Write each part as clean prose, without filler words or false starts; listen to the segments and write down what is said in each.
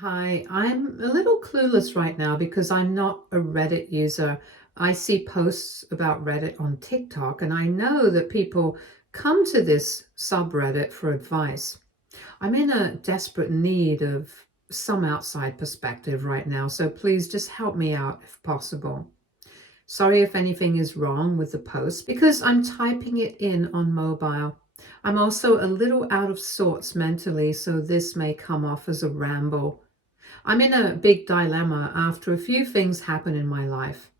Hi, I'm a little clueless right now because I'm not a Reddit user. I see posts about Reddit on TikTok, and I know that people come to this subreddit for advice. I'm in a desperate need of some outside perspective right now, so please just help me out if possible. Sorry if anything is wrong with the post because I'm typing it in on mobile. I'm also a little out of sorts mentally, so this may come off as a ramble. I'm in a big dilemma after a few things happen in my life.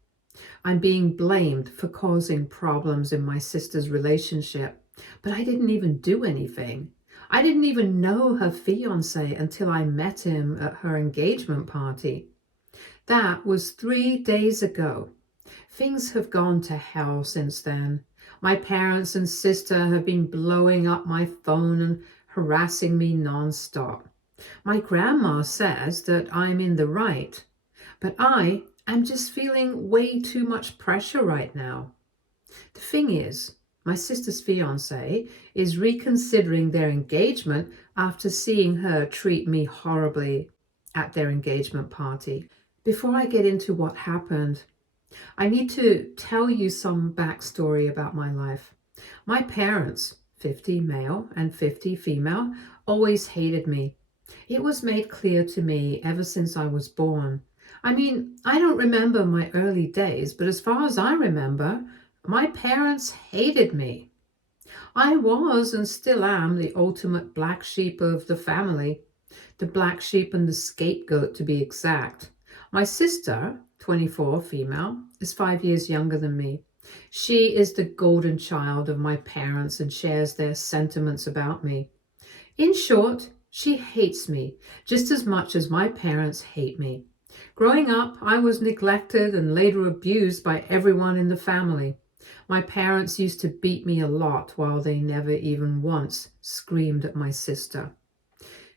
I'm being blamed for causing problems in my sister's relationship, but I didn't even do anything. I didn't even know her fiance until I met him at her engagement party. That was 3 days ago. Things have gone to hell since then. My parents and sister have been blowing up my phone and harassing me nonstop. My grandma says that I'm in the right, but I am just feeling way too much pressure right now. The thing is, my sister's fiance is reconsidering their engagement after seeing her treat me horribly at their engagement party. Before I get into what happened, I need to tell you some backstory about my life. My parents, 50 male and 50 female, always hated me. It was made clear to me ever since I was born. I mean, I don't remember my early days, but as far as I remember, my parents hated me. I was and still am the ultimate black sheep of the family, the black sheep and the scapegoat to be exact. My sister, 24, female, is 5 years younger than me. She is the golden child of my parents and shares their sentiments about me. In short, she hates me just as much as my parents hate me. Growing up, I was neglected and later abused by everyone in the family. My parents used to beat me a lot while they never even once screamed at my sister.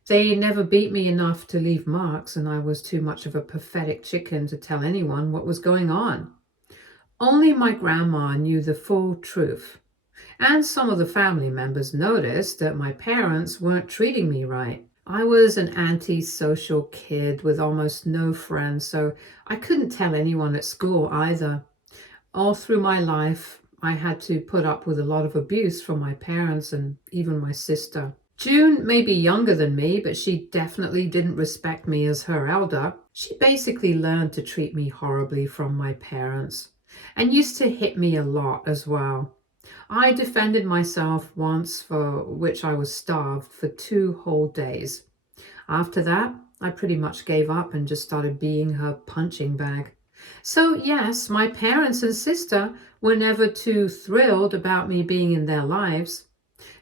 They never beat me enough to leave marks, and I was too much of a pathetic chicken to tell anyone what was going on. Only my grandma knew the full truth. And some of the family members noticed that my parents weren't treating me right. I was an antisocial kid with almost no friends, so I couldn't tell anyone at school either. All through my life, I had to put up with a lot of abuse from my parents and even my sister. June may be younger than me, but she definitely didn't respect me as her elder. She basically learned to treat me horribly from my parents and used to hit me a lot as well. I defended myself once, for which I was starved for 2 whole days. After that, I pretty much gave up and just started being her punching bag. So, yes, my parents and sister were never too thrilled about me being in their lives.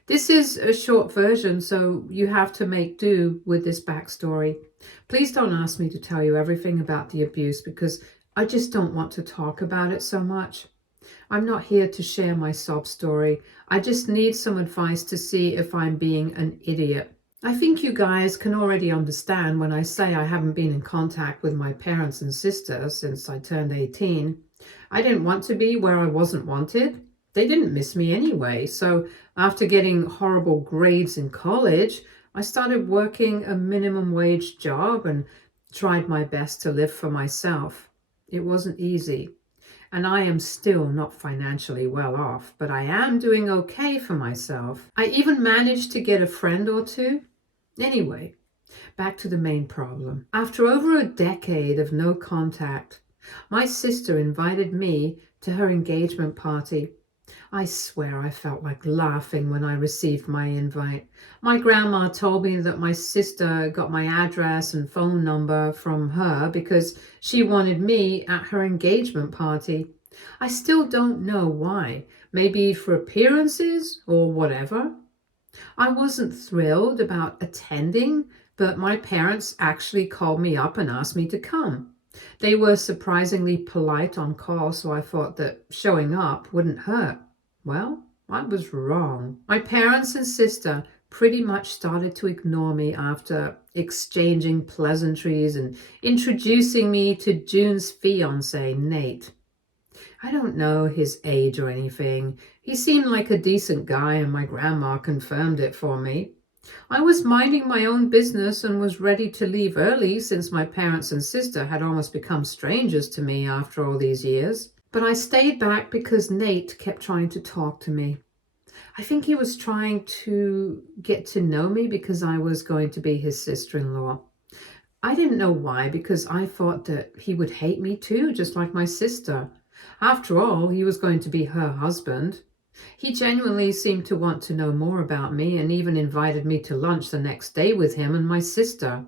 This is a short version, so you have to make do with this backstory. Please don't ask me to tell you everything about the abuse because I just don't want to talk about it so much. I'm not here to share my sob story. I just need some advice to see if I'm being an idiot. I think you guys can already understand when I say I haven't been in contact with my parents and sister since I turned 18. I didn't want to be where I wasn't wanted. They didn't miss me anyway, so after getting horrible grades in college, I started working a minimum wage job and tried my best to live for myself. It wasn't easy. And I am still not financially well off, but I am doing okay for myself. I even managed to get a friend or two. Anyway, back to the main problem. After over a decade of no contact, my sister invited me to her engagement party. I swear I felt like laughing when I received my invite. My grandma told me that my sister got my address and phone number from her because she wanted me at her engagement party. I still don't know why. Maybe for appearances or whatever. I wasn't thrilled about attending, but my parents actually called me up and asked me to come. They were surprisingly polite on call, so I thought that showing up wouldn't hurt. Well, I was wrong. My parents and sister pretty much started to ignore me after exchanging pleasantries and introducing me to June's fiance, Nate. I don't know his age or anything. He seemed like a decent guy, and my grandma confirmed it for me. I was minding my own business and was ready to leave early since my parents and sister had almost become strangers to me after all these years. But I stayed back because Nate kept trying to talk to me. I think he was trying to get to know me because I was going to be his sister-in-law. I didn't know why, because I thought that he would hate me too, just like my sister. After all, he was going to be her husband. He genuinely seemed to want to know more about me and even invited me to lunch the next day with him and my sister.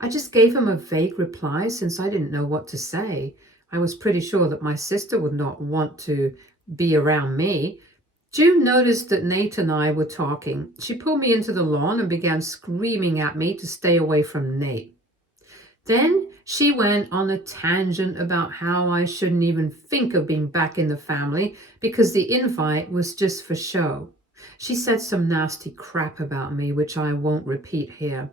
I just gave him a vague reply since I didn't know what to say. I was pretty sure that my sister would not want to be around me. June noticed that Nate and I were talking. She pulled me into the lawn and began screaming at me to stay away from Nate. Then she went on a tangent about how I shouldn't even think of being back in the family because the invite was just for show. She said some nasty crap about me, which I won't repeat here.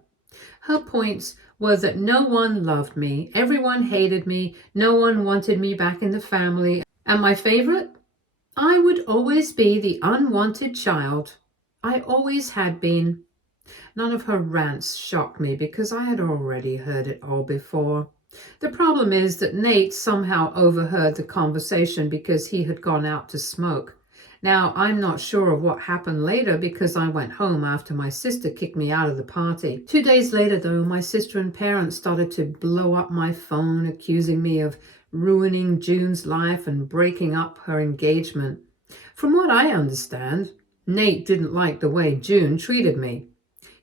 Her points were that no one loved me, everyone hated me, no one wanted me back in the family, and my favorite? I would always be the unwanted child. I always had been. None of her rants shocked me because I had already heard it all before. The problem is that Nate somehow overheard the conversation because he had gone out to smoke. Now, I'm not sure of what happened later because I went home after my sister kicked me out of the party. 2 days later, though, my sister and parents started to blow up my phone, accusing me of ruining June's life and breaking up her engagement. From what I understand, Nate didn't like the way June treated me.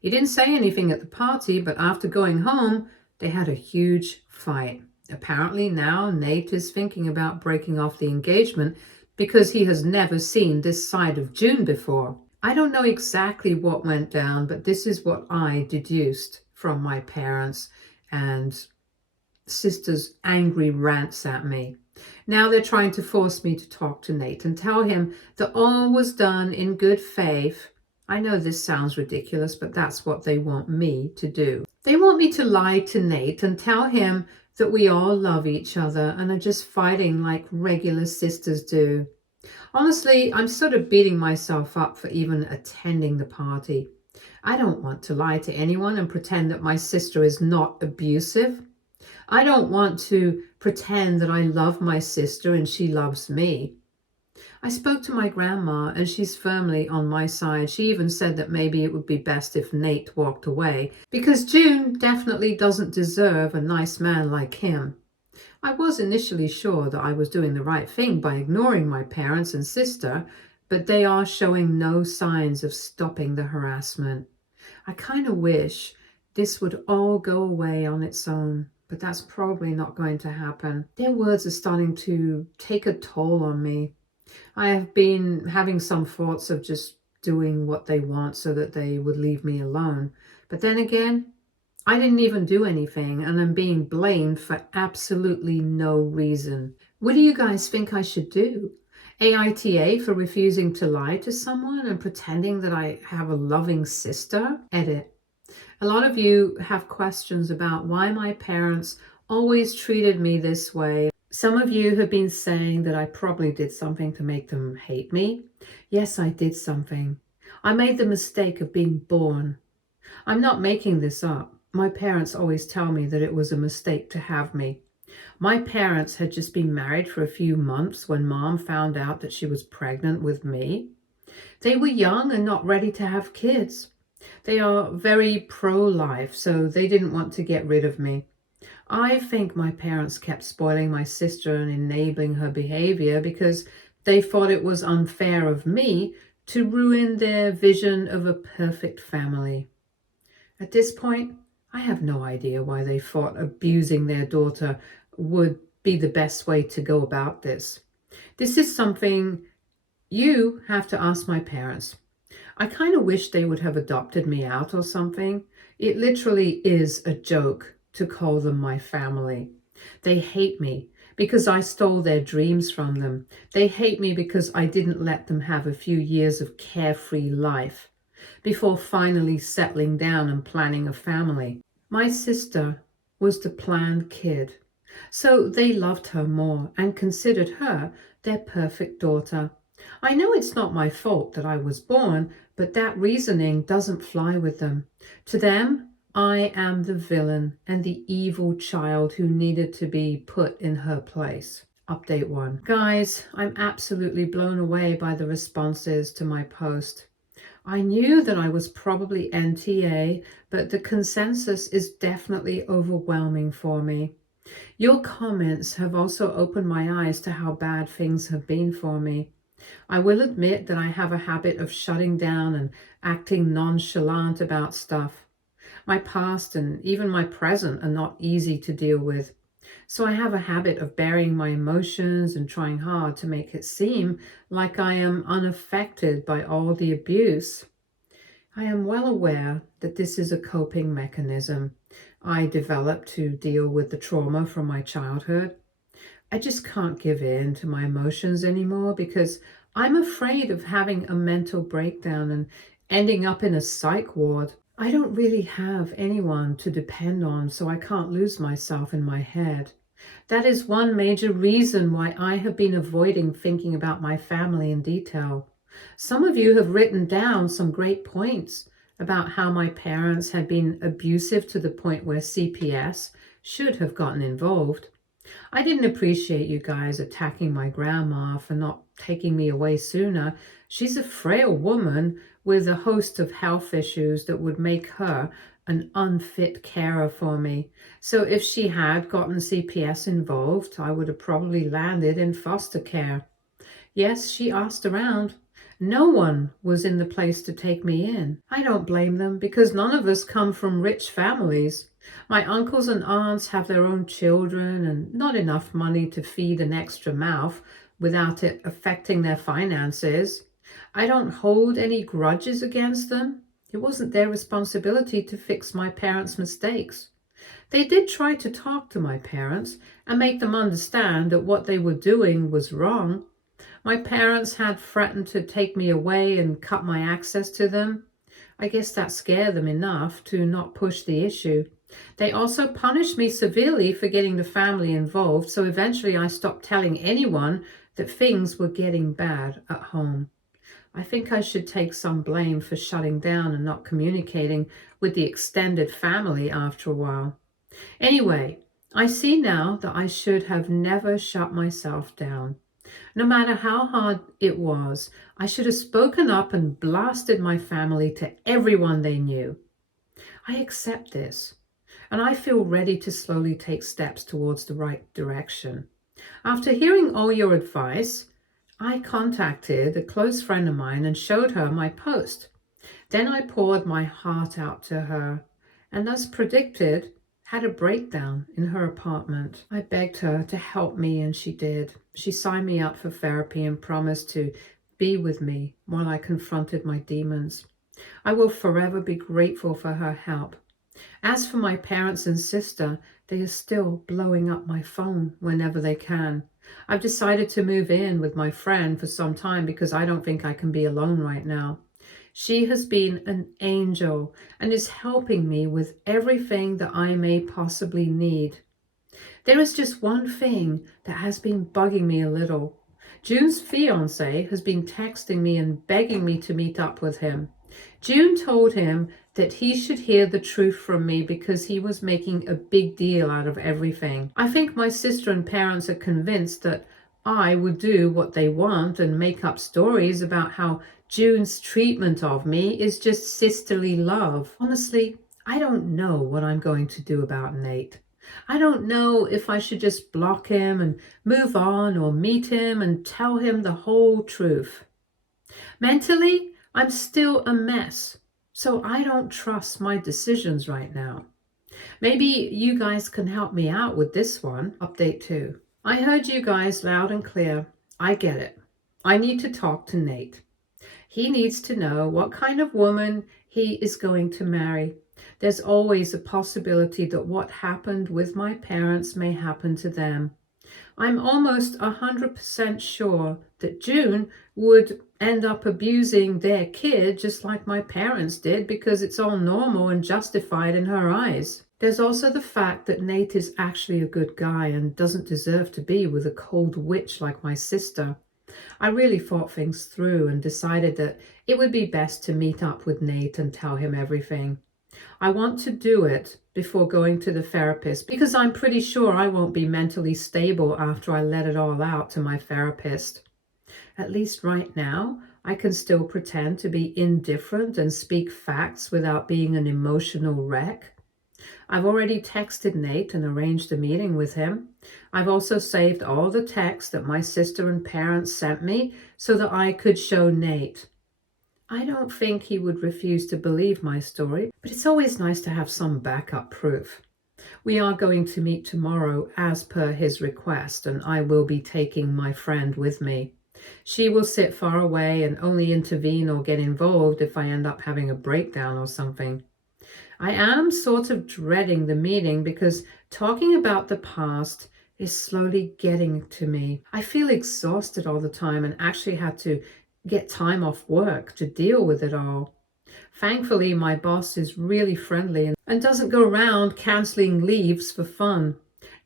He didn't say anything at the party, but after going home, they had a huge fight. Apparently now Nate is thinking about breaking off the engagement because he has never seen this side of June before. I don't know exactly what went down, but this is what I deduced from my parents and sister's angry rants at me. Now they're trying to force me to talk to Nate and tell him that all was done in good faith. I know this sounds ridiculous, but that's what they want me to do. They want me to lie to Nate and tell him that we all love each other and are just fighting like regular sisters do. Honestly, I'm sort of beating myself up for even attending the party. I don't want to lie to anyone and pretend that my sister is not abusive. I don't want to pretend that I love my sister and she loves me. I spoke to my grandma and she's firmly on my side. She even said that maybe it would be best if Nate walked away because June definitely doesn't deserve a nice man like him. I was initially sure that I was doing the right thing by ignoring my parents and sister, but they are showing no signs of stopping the harassment. I kind of wish this would all go away on its own, but that's probably not going to happen. Their words are starting to take a toll on me. I have been having some thoughts of just doing what they want so that they would leave me alone. But then again, I didn't even do anything and I'm being blamed for absolutely no reason. What do you guys think I should do? AITA for refusing to lie to someone and pretending that I have a loving sister? Edit. A lot of you have questions about why my parents always treated me this way. Some of you have been saying that I probably did something to make them hate me. Yes, I did something. I made the mistake of being born. I'm not making this up. My parents always tell me that it was a mistake to have me. My parents had just been married for a few months when Mom found out that she was pregnant with me. They were young and not ready to have kids. They are very pro-life, so they didn't want to get rid of me. I think my parents kept spoiling my sister and enabling her behavior because they thought it was unfair of me to ruin their vision of a perfect family. At this point, I have no idea why they thought abusing their daughter would be the best way to go about this. This is something you have to ask my parents. I kind of wish they would have adopted me out or something. It literally is a joke to call them my family. They hate me because I stole their dreams from them. They hate me because I didn't let them have a few years of carefree life before finally settling down and planning a family. My sister was the planned kid, so they loved her more and considered her their perfect daughter. I know it's not my fault that I was born, but that reasoning doesn't fly with them. To them, I am the villain and the evil child who needed to be put in her place. Update 1. Guys, I'm absolutely blown away by the responses to my post. I knew that I was probably NTA, but the consensus is definitely overwhelming for me. Your comments have also opened my eyes to how bad things have been for me. I will admit that I have a habit of shutting down and acting nonchalant about stuff. My past and even my present are not easy to deal with. So I have a habit of burying my emotions and trying hard to make it seem like I am unaffected by all the abuse. I am well aware that this is a coping mechanism I developed to deal with the trauma from my childhood. I just can't give in to my emotions anymore because I'm afraid of having a mental breakdown and ending up in a psych ward. I don't really have anyone to depend on, so I can't lose myself in my head. That is one major reason why I have been avoiding thinking about my family in detail. Some of you have written down some great points about how my parents had been abusive to the point where CPS should have gotten involved. I didn't appreciate you guys attacking my grandma for not taking me away sooner. She's a frail woman with a host of health issues that would make her an unfit carer for me. So if she had gotten CPS involved, I would have probably landed in foster care. Yes, she asked around. No one was in the place to take me in. I don't blame them because none of us come from rich families. My uncles and aunts have their own children and not enough money to feed an extra mouth without it affecting their finances. I don't hold any grudges against them. It wasn't their responsibility to fix my parents' mistakes. They did try to talk to my parents and make them understand that what they were doing was wrong. My parents had threatened to take me away and cut my access to them. I guess that scared them enough to not push the issue. They also punished me severely for getting the family involved, so eventually I stopped telling anyone that things were getting bad at home. I think I should take some blame for shutting down and not communicating with the extended family after a while. Anyway, I see now that I should have never shut myself down. No matter how hard it was, I should have spoken up and blasted my family to everyone they knew. I accept this, and I feel ready to slowly take steps towards the right direction. After hearing all your advice, I contacted a close friend of mine and showed her my post. Then I poured my heart out to her, and as predicted, had a breakdown in her apartment. I begged her to help me, and she did. She signed me up for therapy and promised to be with me while I confronted my demons. I will forever be grateful for her help. As for my parents and sister, they are still blowing up my phone whenever they can. I've decided to move in with my friend for some time because I don't think I can be alone right now. She has been an angel and is helping me with everything that I may possibly need. There is just one thing that has been bugging me a little. June's fiance has been texting me and begging me to meet up with him. June told him that he should hear the truth from me because he was making a big deal out of everything. I think my sister and parents are convinced that I would do what they want and make up stories about how June's treatment of me is just sisterly love. Honestly, I don't know what I'm going to do about Nate. I don't know if I should just block him and move on or meet him and tell him the whole truth. Mentally, I'm still a mess, so I don't trust my decisions right now. Maybe you guys can help me out with this one. Update 2. I heard you guys loud and clear. I get it. I need to talk to Nate. He needs to know what kind of woman he is going to marry. There's always a possibility that what happened with my parents may happen to them. I'm almost 100% sure that June would end up abusing their kid just like my parents did because it's all normal and justified in her eyes. There's also the fact that Nate is actually a good guy and doesn't deserve to be with a cold witch like my sister. I really thought things through and decided that it would be best to meet up with Nate and tell him everything. I want to do it before going to the therapist because I'm pretty sure I won't be mentally stable after I let it all out to my therapist. At least right now, I can still pretend to be indifferent and speak facts without being an emotional wreck. I've already texted Nate and arranged a meeting with him. I've also saved all the texts that my sister and parents sent me so that I could show Nate. I don't think he would refuse to believe my story, but it's always nice to have some backup proof. We are going to meet tomorrow as per his request, and I will be taking my friend with me. She will sit far away and only intervene or get involved if I end up having a breakdown or something. I am sort of dreading the meeting because talking about the past is slowly getting to me. I feel exhausted all the time and actually had to get time off work to deal with it all. Thankfully, my boss is really friendly and doesn't go around canceling leaves for fun.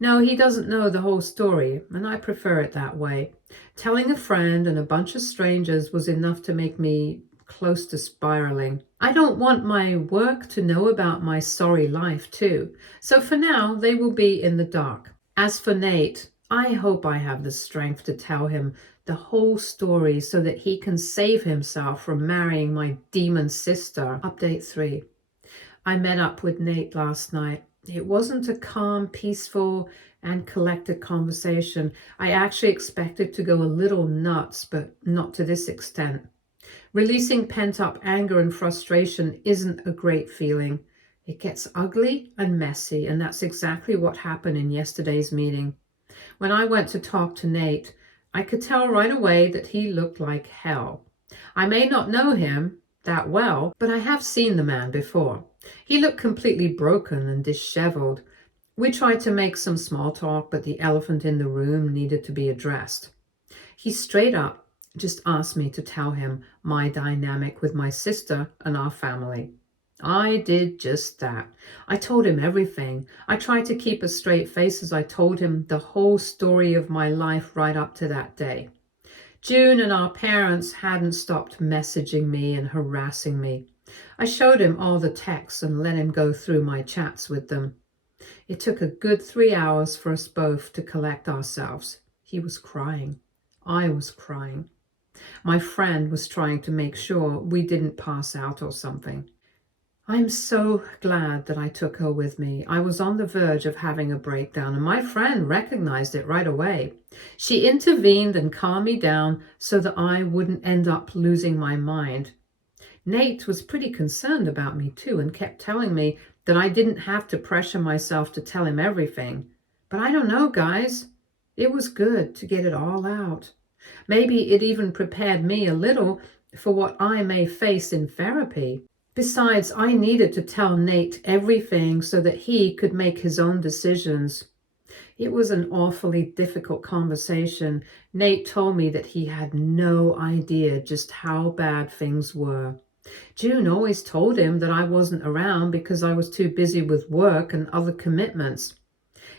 No, he doesn't know the whole story, and I prefer it that way. Telling a friend and a bunch of strangers was enough to make me close to spiraling. I don't want my work to know about my sorry life too, so for now they will be in the dark. As for Nate, I hope I have the strength to tell him the whole story so that he can save himself from marrying my demon sister. Update 3. I met up with Nate last night. It wasn't a calm, peaceful, and collected conversation. I actually expected to go a little nuts, but not to this extent. Releasing pent-up anger and frustration isn't a great feeling. It gets ugly and messy, and that's exactly what happened in yesterday's meeting. When I went to talk to Nate, I could tell right away that he looked like hell. I may not know him that well, but I have seen the man before. He looked completely broken and disheveled. We tried to make some small talk, but the elephant in the room needed to be addressed. He straight up just asked me to tell him my dynamic with my sister and our family. I did just that. I told him everything. I tried to keep a straight face as I told him the whole story of my life right up to that day. June and our parents hadn't stopped messaging me and harassing me. I showed him all the texts and let him go through my chats with them. It took a good 3 hours for us both to collect ourselves. He was crying. I was crying. My friend was trying to make sure we didn't pass out or something. I'm so glad that I took her with me. I was on the verge of having a breakdown, and my friend recognized it right away. She intervened and calmed me down so that I wouldn't end up losing my mind. Nate was pretty concerned about me too and kept telling me that I didn't have to pressure myself to tell him everything. But I don't know, guys. It was good to get it all out. Maybe it even prepared me a little for what I may face in therapy. Besides, I needed to tell Nate everything so that he could make his own decisions. It was an awfully difficult conversation. Nate told me that he had no idea just how bad things were. June always told him that I wasn't around because I was too busy with work and other commitments.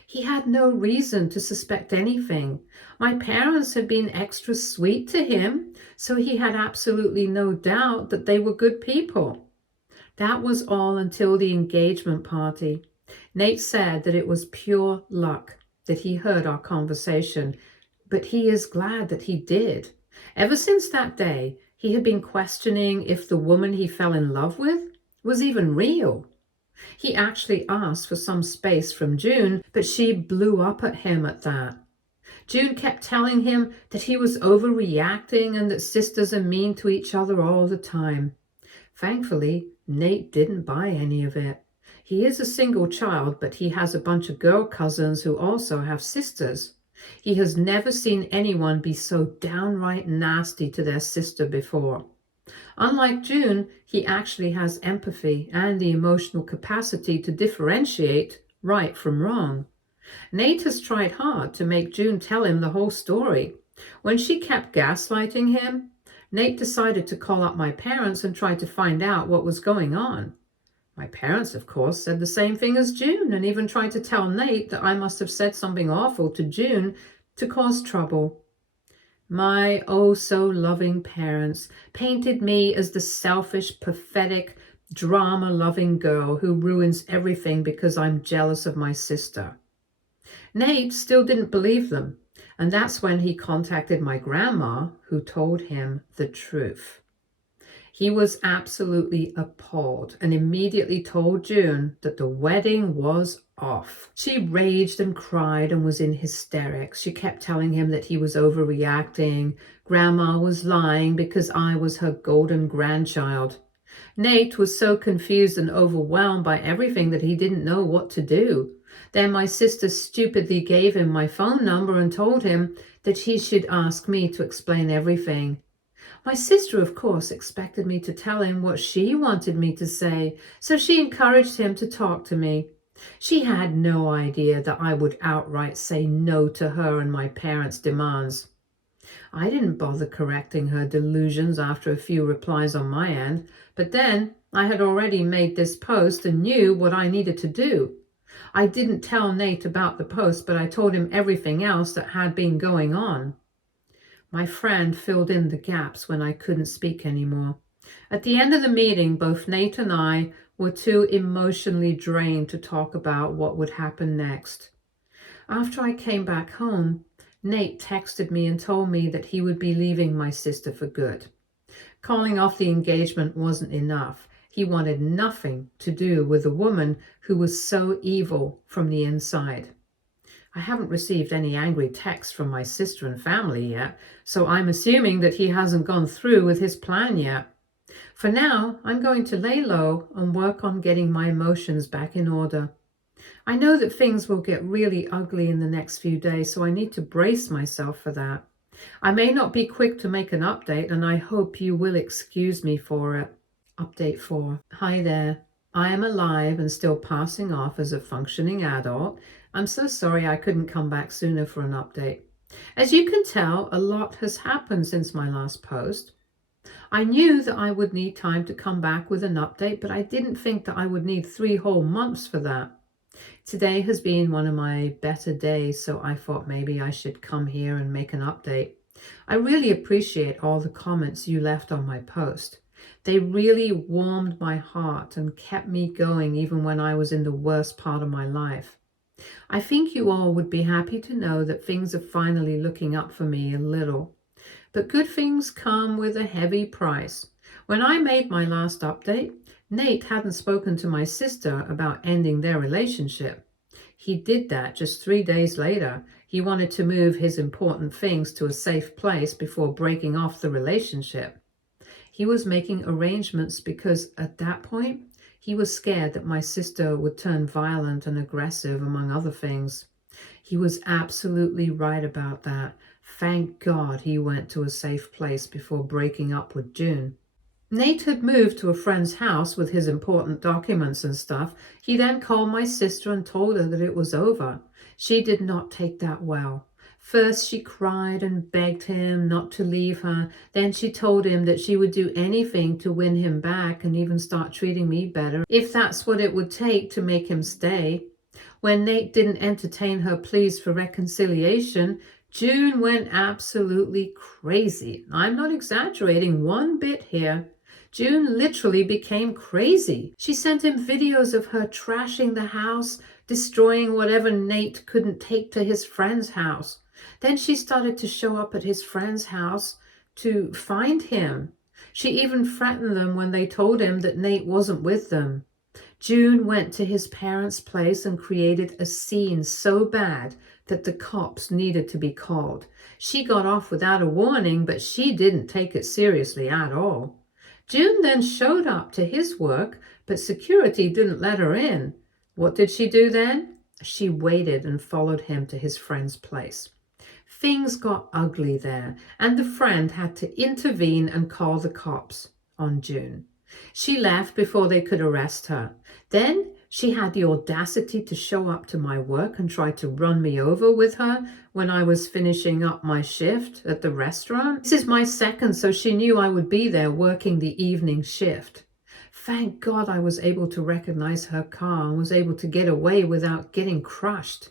He had no reason to suspect anything. My parents had been extra sweet to him, so he had absolutely no doubt that they were good people. That was all until the engagement party. Nate said that it was pure luck that he heard our conversation, but he is glad that he did. Ever since that day, he had been questioning if the woman he fell in love with was even real. He actually asked for some space from June, but she blew up at him at that. June kept telling him that he was overreacting and that sisters are mean to each other all the time. Thankfully, Nate didn't buy any of it. He is a single child, but he has a bunch of girl cousins who also have sisters. He has never seen anyone be so downright nasty to their sister before. Unlike June, he actually has empathy and the emotional capacity to differentiate right from wrong. Nate has tried hard to make June tell him the whole story. When she kept gaslighting him, Nate decided to call up my parents and try to find out what was going on. My parents, of course, said the same thing as June and even tried to tell Nate that I must have said something awful to June to cause trouble. My oh so loving parents painted me as the selfish, pathetic, drama-loving girl who ruins everything because I'm jealous of my sister. Nate still didn't believe them, and that's when he contacted my grandma, who told him the truth. He was absolutely appalled and immediately told June that the wedding was off. She raged and cried and was in hysterics. She kept telling him that he was overreacting. Grandma was lying because I was her golden grandchild. Nate was so confused and overwhelmed by everything that he didn't know what to do. Then my sister stupidly gave him my phone number and told him that he should ask me to explain everything. My sister, of course, expected me to tell him what she wanted me to say, so she encouraged him to talk to me. She had no idea that I would outright say no to her and my parents' demands. I didn't bother correcting her delusions after a few replies on my end, but then I had already made this post and knew what I needed to do. I didn't tell Nate about the post, but I told him everything else that had been going on. My friend filled in the gaps when I couldn't speak anymore. At the end of the meeting, both Nate and I were too emotionally drained to talk about what would happen next. After I came back home, Nate texted me and told me that he would be leaving my sister for good. Calling off the engagement wasn't enough. He wanted nothing to do with a woman who was so evil from the inside. I haven't received any angry texts from my sister and family yet, so I'm assuming that he hasn't gone through with his plan yet. For now, I'm going to lay low and work on getting my emotions back in order. I know that things will get really ugly in the next few days, so I need to brace myself for that. I may not be quick to make an update, and I hope you will excuse me for it. Update 4. Hi there. I am alive and still passing off as a functioning adult. I'm so sorry I couldn't come back sooner for an update. As you can tell, a lot has happened since my last post. I knew that I would need time to come back with an update, but I didn't think that I would need 3 whole months for that. Today has been one of my better days, so I thought maybe I should come here and make an update. I really appreciate all the comments you left on my post. They really warmed my heart and kept me going even when I was in the worst part of my life. I think you all would be happy to know that things are finally looking up for me a little. But good things come with a heavy price. When I made my last update, Nate hadn't spoken to my sister about ending their relationship. He did that just 3 days later. He wanted to move his important things to a safe place before breaking off the relationship. He was making arrangements because at that point, he was scared that my sister would turn violent and aggressive, among other things. He was absolutely right about that. Thank God he went to a safe place before breaking up with June. Nate had moved to a friend's house with his important documents and stuff. He then called my sister and told her that it was over. She did not take that well. First, she cried and begged him not to leave her. Then she told him that she would do anything to win him back and even start treating me better if that's what it would take to make him stay. When Nate didn't entertain her pleas for reconciliation, June went absolutely crazy. I'm not exaggerating one bit here. June literally became crazy. She sent him videos of her trashing the house, destroying whatever Nate couldn't take to his friend's house. Then she started to show up at his friend's house to find him. She even threatened them when they told him that Nate wasn't with them. June went to his parents' place and created a scene so bad that the cops needed to be called. She got off without a warning, but she didn't take it seriously at all. June then showed up to his work, but security didn't let her in. What did she do then? She waited and followed him to his friend's place. Things got ugly there, and the friend had to intervene and call the cops on June. She left before they could arrest her. Then she had the audacity to show up to my work and try to run me over with her when I was finishing up my shift at the restaurant. This is my second, so she knew I would be there working the evening shift. Thank God I was able to recognize her car and was able to get away without getting crushed.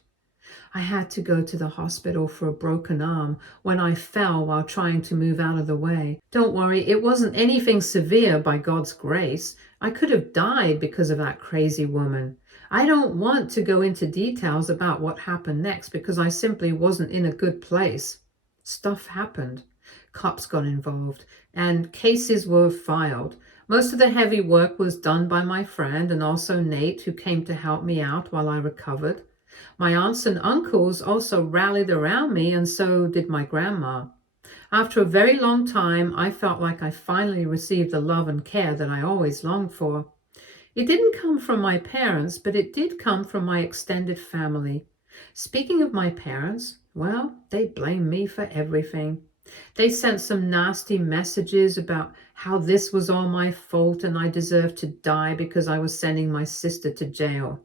I had to go to the hospital for a broken arm when I fell while trying to move out of the way. Don't worry, it wasn't anything severe by God's grace. I could have died because of that crazy woman. I don't want to go into details about what happened next because I simply wasn't in a good place. Stuff happened. Cops got involved and cases were filed. Most of the heavy work was done by my friend and also Nate, who came to help me out while I recovered. My aunts and uncles also rallied around me, and so did my grandma. After a very long time, I felt like I finally received the love and care that I always longed for. It didn't come from my parents, but it did come from my extended family. Speaking of my parents, well, they blame me for everything. They sent some nasty messages about how this was all my fault and I deserved to die because I was sending my sister to jail.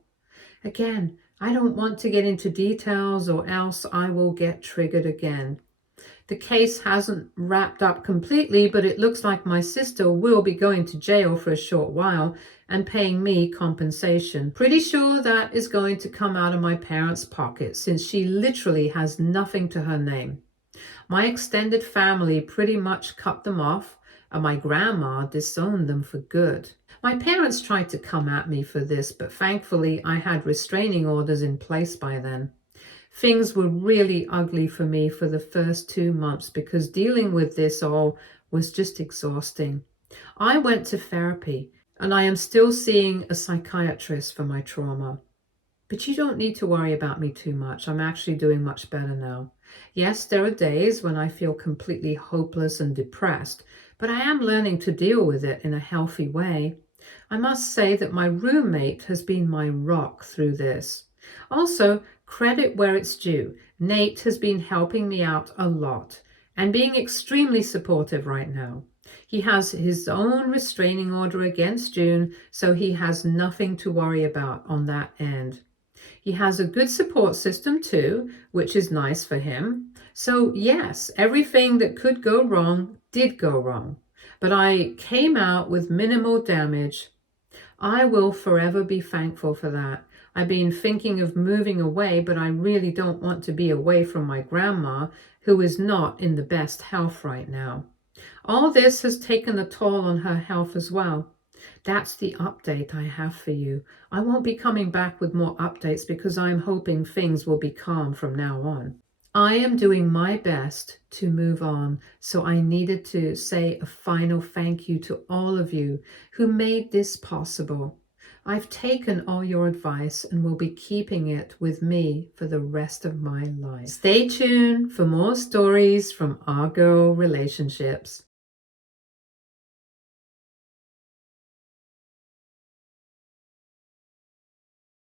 Again, I don't want to get into details or else I will get triggered again. The case hasn't wrapped up completely, but it looks like my sister will be going to jail for a short while and paying me compensation. Pretty sure that is going to come out of my parents' pocket since she literally has nothing to her name. My extended family pretty much cut them off, and my grandma disowned them for good. My parents tried to come at me for this, but thankfully I had restraining orders in place by then. Things were really ugly for me for the first 2 months because dealing with this all was just exhausting. I went to therapy, and I am still seeing a psychiatrist for my trauma. But you don't need to worry about me too much. I'm actually doing much better now. Yes, there are days when I feel completely hopeless and depressed, but I am learning to deal with it in a healthy way. I must say that my roommate has been my rock through this. Also, credit where it's due. Nate has been helping me out a lot and being extremely supportive right now. He has his own restraining order against June, so he has nothing to worry about on that end. He has a good support system too, which is nice for him. So yes, everything that could go wrong did go wrong, but I came out with minimal damage. I will forever be thankful for that. I've been thinking of moving away, but I really don't want to be away from my grandma, who is not in the best health right now. All this has taken a toll on her health as well. That's the update I have for you. I won't be coming back with more updates because I'm hoping things will be calm from now on. I am doing my best to move on, so I needed to say a final thank you to all of you who made this possible. I've taken all your advice and will be keeping it with me for the rest of my life. Stay tuned for more stories from our girl relationships.